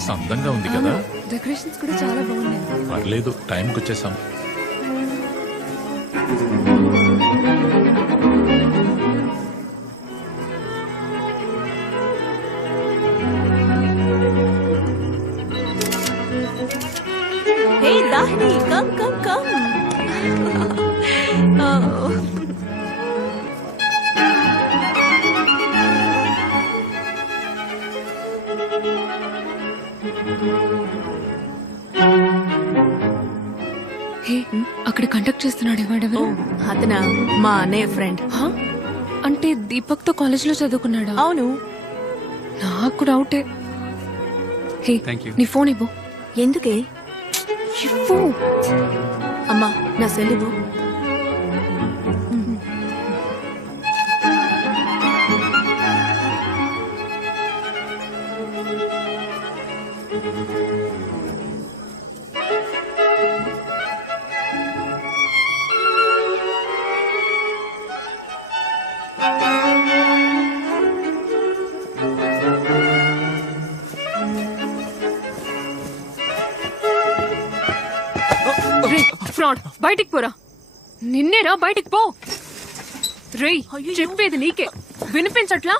Place అందంగా ఉంది కదా. డెకరేషన్స్ కూడా చాలా బాగున్నాయి. పర్లేదు, టైంకి వచ్చేసాం. Hey Dahini, come. Oh. హే, అక్కడ కండక్ట్ చేస్తున్నాడు ఎవడెవరు? అతనా మా అన్నయ్య ఫ్రెండ్. అంటే దీపక్ తో కాలేజ్ లో చదువుకున్నాడా? అవును. నాకు డౌటే. హే, నీ ఫోన్ ఇవ్వు. ఎందుకే? ఇవ్వు. అమ్మా, నా సెల్ ఇవ్వు. ఫ్రాడ్, బయటికి పోరా. నిన్నేరా, బయటికి పో. రేయ్, చెప్పేది నీకే వినిపించట్లా?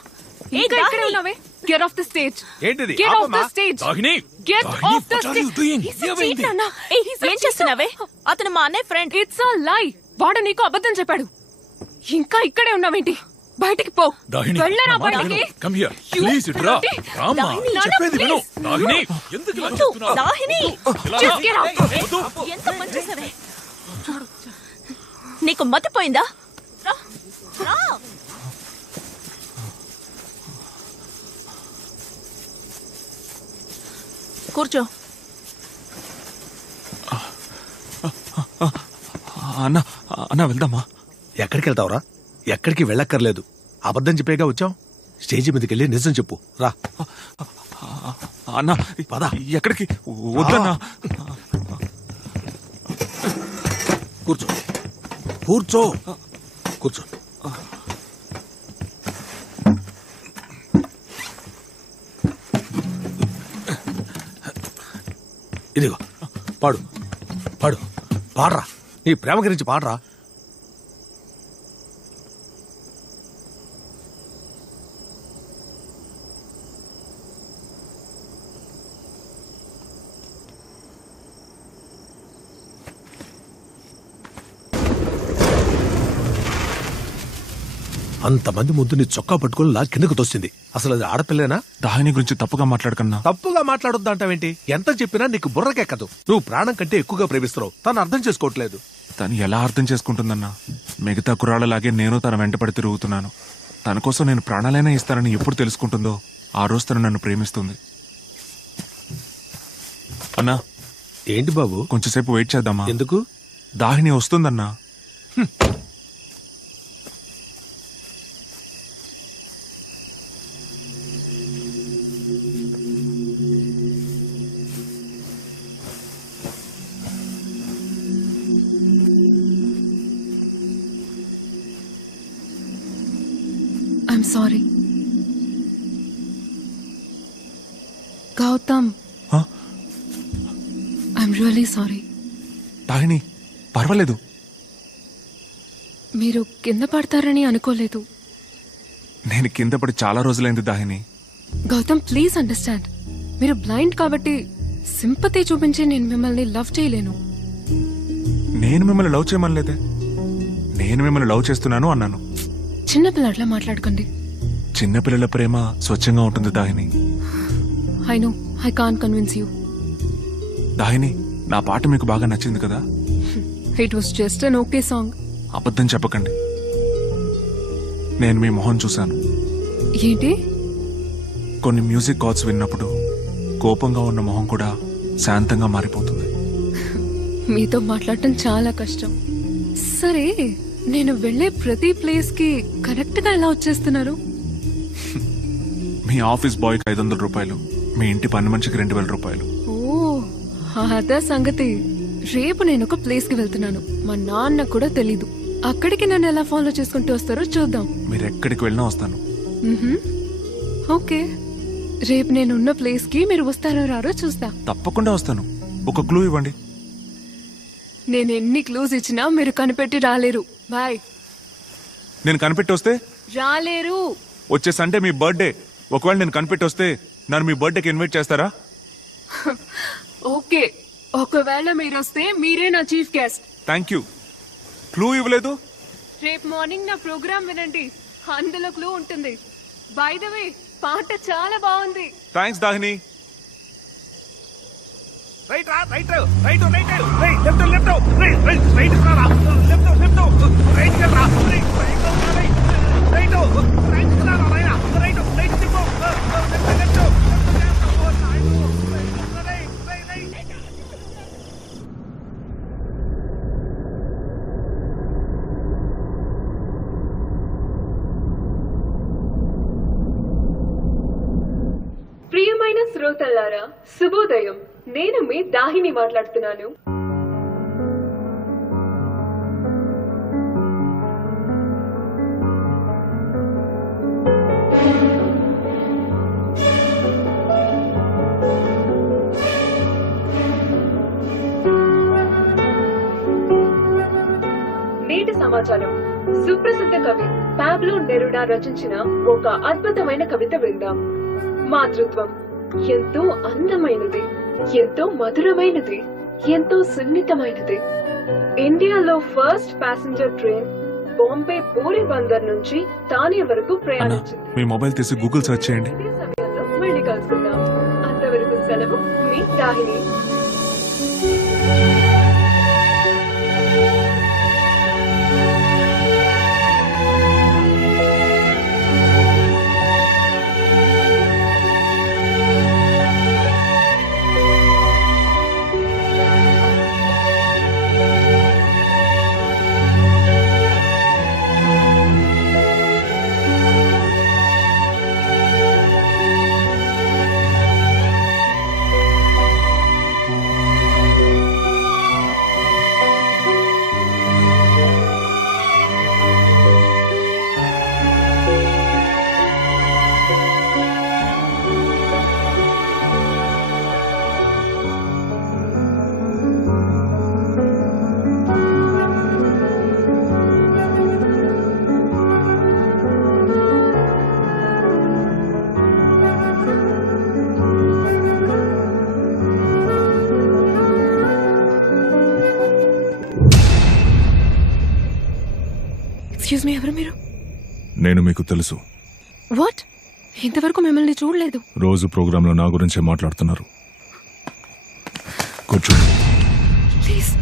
ఇంకా ఇక్కడే ఉన్నావే? Get off the stage. ఏంటిది? Get off the stage. దాహిని, Get దాహిని, off the what are stage. you doing? He's a ఏమైంది? cheat, అన్నా. ఏం చేస్తున్నావే? అతను మా అన్నయ్య ఫ్రెండ్. It's a lie. వాడు నీకు అబద్ధం చెప్పాడు. ఇంకా ఇక్కడే ఉన్నావేంటి? బయటికి పో. దాహిని, వెళ్ళరా నా మాట బయటికి. విను. Come here. Please, రా. రామ్మా, దాహిని, చెప్పేది విను. please. దాహిని, ఎందుకు ఇలా చేస్తున్నావు? దాహిని, Just get out. ఎంత పని చేసావే? నీకు మతిపోయిందా? రా, రా. కూర్చో. అన్నా వెళ్దామా? ఎక్కడికి వెళ్తావురా? ఎక్కడికి వెళ్ళక్కర్లేదు. అబద్ధం చెప్పేగా వచ్చావు. స్టేజి మీదకి వెళ్ళి నిజం చెప్పు. రా అన్నా, పద. ఎక్కడికి? వద్దన్నా. కూర్చో కూర్చో కూర్చో. ఇదిగో పాడు పాడు పాడరా. నీ ప్రేమ గురించి పాడరా. అంతమంది ముందు నీ చొక్కా పట్టుకుని లా కిందకు తోసింది. అసలు అది ఆడపిల్లేనా? దాహిని గురించి తప్పుగా మాట్లాడకన్నా. తప్పుగా మాట్లాడొద్దు అంటావేంటి? ఎంత చెప్పినా నీకు బుర్రకెక్కదు. నువ్వు ప్రాణం కంటే ఎక్కువగా ప్రేమిస్తున్నావు. తను అర్థం చేసుకోవట్లేదు. తను ఎలా అర్థం చేసుకుంటుందన్నా? మిగతా కుర్రాళ్ళలాగే నేను తన వెంటపడి తిరుగుతున్నాను. తన కోసం నేను ప్రాణాలైనా ఇస్తానని ఎప్పుడు తెలుసుకుంటుందో ఆ రోజు తను నన్ను ప్రేమిస్తుంది. అన్నా, ఏంటి బాబు? కొంచెంసేపు వెయిట్ చేద్దామా? ఎందుకు? దాహిని వస్తుందన్నా. I'm sorry. Gautam. Huh? I'm really sorry. దాహిని, పర్వాలేదు. మీరు కింద పడతారని అనుకోలేదు. నేను కింద పడి చాలా రోజులైంది దాహిని. Gautam, please understand. మీరు బ్లైండ్ కాబట్టి సింపతి చూపించి నేను మిమ్మల్ని లవ్ చేయలేను. నేను మిమ్మల్ని లవ్ చేయమనలేదే. నేను మిమ్మల్ని లవ్ చేస్తున్నాను అన్నాను. చిన్నపిల్లట్లా మాట్లాడకండి. చిన్నపిల్లల ప్రేమ స్వచ్ఛంగా ఉంటుంది Dahini. I know I can't convince you. Dahini, నా పాట మీకు బాగా నచ్చింది కదా? It was just an okay song. అబద్ధం చెప్పకండి. నేను మీ మొహం చూశాను. ఏంటి? కొన్ని మ్యూజిక్ కార్డ్స్ విన్నప్పుడు కోపంగా ఉన్న మొహం కూడా శాంతంగా మారిపోతుంది. మీతో మాట్లాడటం చాలా కష్టం. సరే, నేను వెళ్లే ప్రతి ప్లేస్ కి కరెక్ట్ గా ఎలా వచ్చేస్తున్నారు? మీ ఆఫీస్ బాయ్ కి 500 రూపాయలు, మీ ఇంటి పని మనిషికి 2000 రూపాయలు. ఓ, అదే సంగతి. రేపు నేను ఒక ప్లేస్ కి వెళ్తున్నాను. మా నాన్న కూడా తెలీదు. అక్కడికి నన్ను ఎలా ఫాలో చేసుకుంటూ వస్తారో చూద్దాం. మీరు ఎక్కడికి వెళ్ళినా వస్తాను. ఓకే. రేపు నేనున్న ప్లేస్ కి మీరు వస్తారో రారో చూస్తా. తప్పకుండా వస్తాను. ఒక క్లూ ఇవ్వండి. నేను ఎన్ని క్లూస్ ఇచ్చినా మీరు కనిపెట్టి రాలేరు. బాయ్. నేను కనిపెట్టి వస్తే రాలేరు. వచ్చే సండే మీ బర్త్డే. ఒకవేళ నేను కనిపెట్టి వస్తే నన్ను మీ బర్త్డేకి ఇన్వైట్ చేస్తారా? ఓకే, ఒకవేళ మీరు వస్తే మీరే నా chief guest. Thank you. Clue ఇవ్వలేదు. రేపు మార్నింగ్ నా ప్రోగ్రామ్ వినండి, అందులో క్లూ ఉంటుంది. బై ద వే, పాట చాలా బాగుంది. థ్యాంక్స్ దాహిని. రైట్ రా, రైట్ రా, right right right left left right right right రా, లెఫ్ట్ లెఫ్ట్ రైట్ రా, రైట్ రైట్ రైట్ రైట్ రా, రైట్ రైట్ తిప్పో లెఫ్ట్ లెఫ్ట్ ప్రియమైన శ్రోతల్లారా, శుభోదయం. నేను మీ దాహిని మాట్లాడుతున్నాను. నేటి సమాచారం. సుప్రసిద్ధ కవి పాబ్లో నెరుడా రచించిన ఒక అద్భుతమైన కవిత విందాం. మాతృత్వం ఎంతో అందమైనది, ఎంతో మధురమైనది, ఎంతో సున్నితమైనది. ఇండియాలో first passenger train Bombay puri Bandar నుంచి తానే వరకు ప్రయాణించింది. మీ మొబైల్ తీసి గూగుల్ సెర్చ్ చేయండి. ఇదే సమయంలో మళ్ళీ కలుసుకుందాం. అంతవరకు సెలవు, మీ దాహిని. ఎక్స్క్యూజ్ మీ, ఎవరు మీరు? నేను మీకు తెలుసు. వాట్? ఇంతవరకు మిమ్మల్ని చూడలేదు. రోజు ప్రోగ్రాంలో నా గురించే మాట్లాడుతున్నారు. కూర్చో. ప్లీజ్.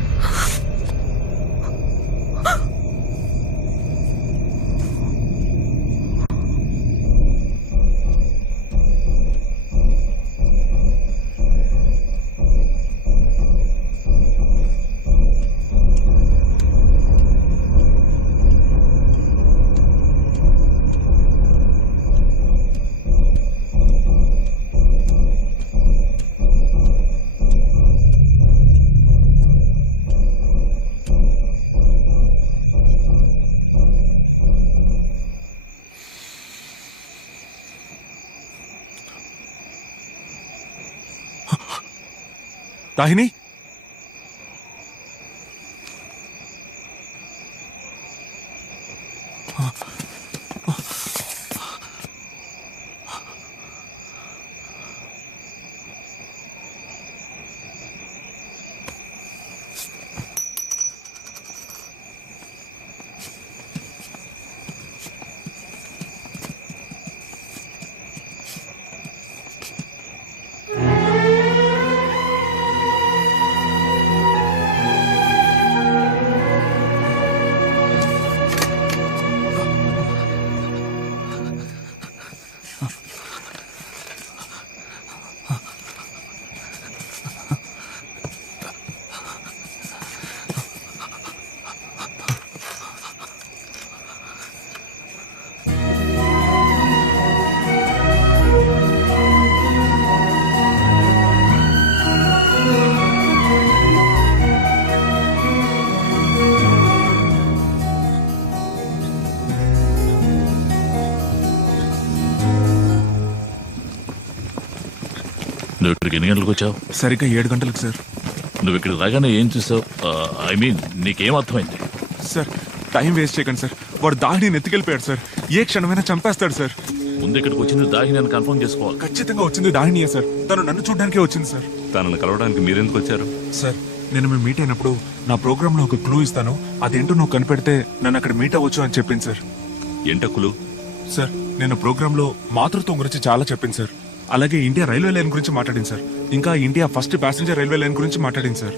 దాహిని, నువ్వు ఇక్కడికి ఎన్ని గంటలకు వచ్చావు? సరిగ్గా 7 గంటలకు సార్. నువ్వు ఇక్కడికి రాగానే ఏం చూసావు? ఐ మీన్ నీకేం అర్థమైంది? సార్ టైం వేస్ట్ చేయకండి సార్. వాడు దాహిని ఎత్తుకెళ్ళిపోయాడు సార్. ఏ క్షణమైనా చంపేస్తాడు సార్. ముందు ఇక్కడికి వచ్చింది దాహిని అని కన్ఫర్మ్ చేసుకోవాలి. ఖచ్చితంగా వచ్చింది దాహినియే సార్. తను నన్ను చూడడానికే వచ్చింది సార్. తనను కలవడానికి మీరెందుకు వచ్చారు? సార్ నేను మేము మీట్ అయినప్పుడు నా ప్రోగ్రామ్ లో ఒక క్లూ ఇస్తాను, అదేంటో నువ్వు కనిపెడితే నన్ను అక్కడ మీట్ అవ్వచ్చు అని చెప్పింది సార్. ఎంటక్కులు? సార్ నేను ప్రోగ్రామ్ లో మాతృత్వం గురించి చాలా చెప్పింది సార్. అలాగే ఇండియా రైల్వే లైన్ గురించి మాట్లాడింది సార్. ఇంకా India first passenger railway line గురించి మాట్లాడింది సార్.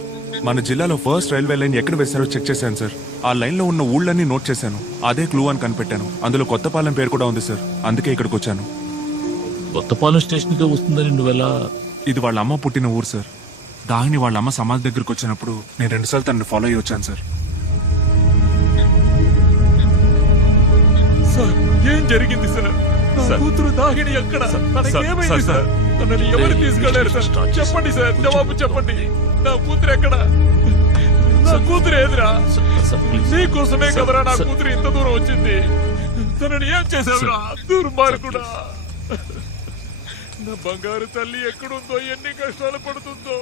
మన జిల్లాలో ఫస్ట్ రైల్వే లైన్ ఎక్కడ వేశారో చెక్ చేశాను సార్. ఆ లైన్ లో ఉన్న ఊళ్ళన్నీ నోట్ చేశాను. అదే క్లూ అని కనిపెట్టాను. అందులో కొత్తపాలెం పేరు కూడా ఉంది సార్. అందుకే ఇక్కడికి వచ్చాను. కొత్తపాలెం స్టేషన్ కి వస్తుందని నువ్వెలా? ఇది వాళ్ళ అమ్మ పుట్టిన ఊరు సార్. దాహిని వాళ్ళ అమ్మ సమాధి దగ్గరికి వచ్చినప్పుడు నేను 2 సార్లు తనని ఫాలో అయ్యి వచ్చాను సార్. సార్ ఏం జరిగింది సార్? నా కూతురు దాహిని ఎక్కడ? తనకేమైంది సార్? తనని ఎవరు తీసుకెళ్లారు సార్? చెప్పండి సార్, జవాబు చెప్పండి. నా కూతురు ఎక్కడ? నా కూతురు ఏదిరా? నీకోసమే కదరా నా కూతురు ఇంత దూరం వచ్చింది. తనని ఏం చేశావురా దుర్మార్గుడా? నా బంగారు తల్లి ఎక్కడుందో, ఎన్ని కష్టాలు పడుతుందో.